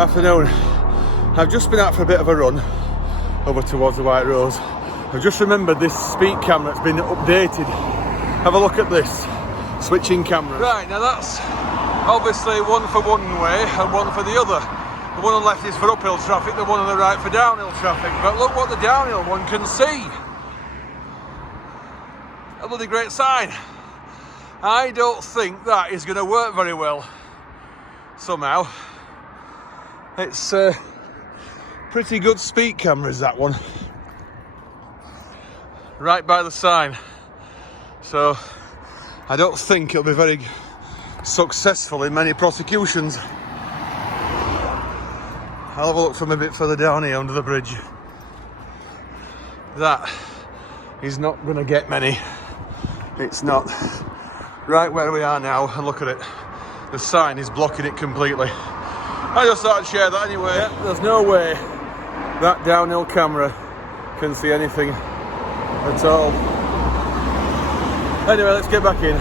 Afternoon. I've just been out for a bit of a run over towards the White Rose. I've just remembered this speed camera has been updated. Have a look at this. Switching camera. Right, now that's obviously one for one way and one for the other. The one on the left is for uphill traffic, the one on the right for downhill traffic. But look what the downhill one can see. A bloody great sign. I don't think that is going to work very well somehow. It's pretty good speed cameras, that one. Right by the sign. So I don't think it'll be very successful in many prosecutions. I'll have a look from a bit further down here under the bridge. That is not going to get many. It's not. Right where we are now, and look at it. The sign is blocking it completely. I just thought I'd share that anyway. Yeah, there's no way that downhill camera can see anything at all. Anyway, let's get back in.